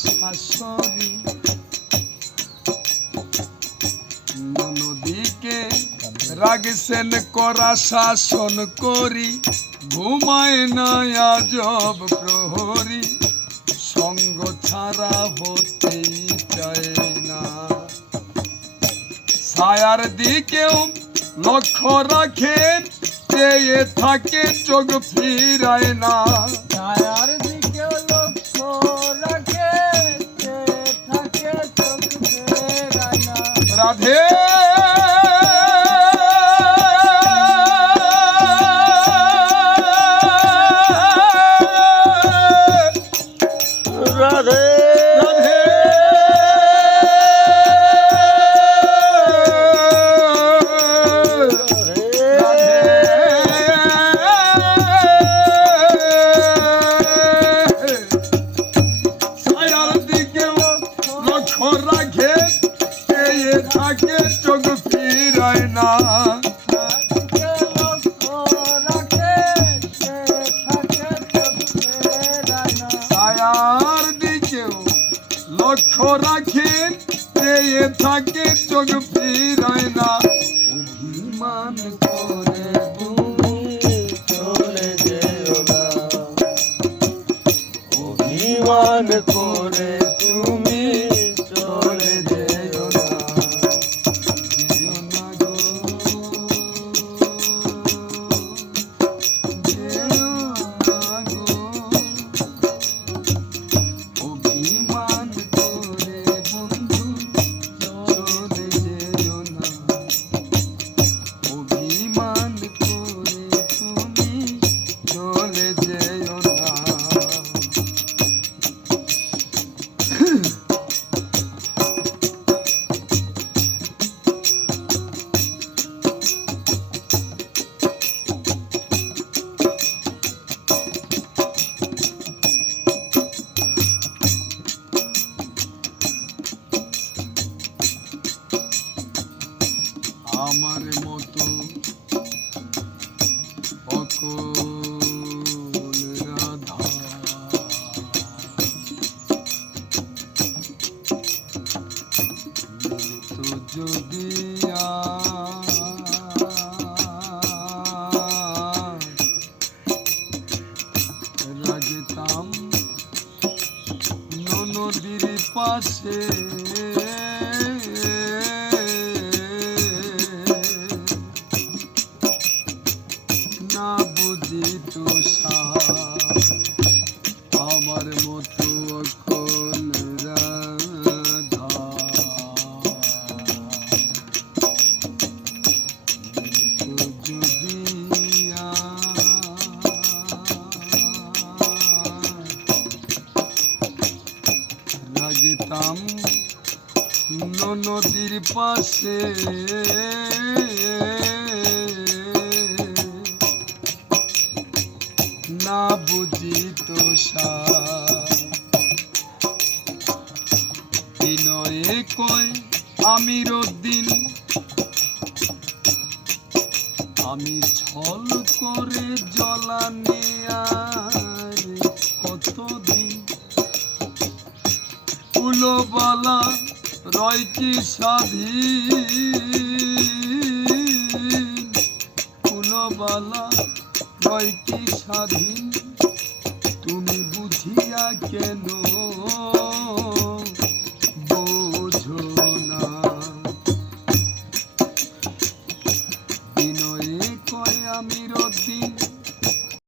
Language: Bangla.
শাশুড়ি নদীকে রাগছেন করা শাসন করি ঘুমায় না আজব প্রহরী সঙ্গ ছাড়া হতেই চায় না ছায়ার দিকেও লক্ষ্য রাখেন চেয়ে থাকে চোখ ফিরায় না ছায়ার দিকেও লক্ষ্য রাখে চেয়ে থাকে চোখ ফেরায় না রাধে রাধে থাকে চোখ ফিরায় না ছায়ার দিকেও লক্ষ্য রাখেন চেয়ে থাকে চোখ ফিরায় না অভিমান করে তুমি চলে যেও না অভিমান করে তুমি চলে যেও না আমার মতো অকল রাধা তো যদি রাগতাম নদীর পাশে না বুঝিত আমার মতো অকল রাধা যদি রাগতাম নদীর পাশে না বুঝিত বিনয়ে কয় আমির উদ্দিন আমি ছল করে জ্বলানি আর কতদিন উলোবালা রয় কি স্বাধীন উলোবালা রয় কি স্বাধীন তুমি বুঝিয়া কেন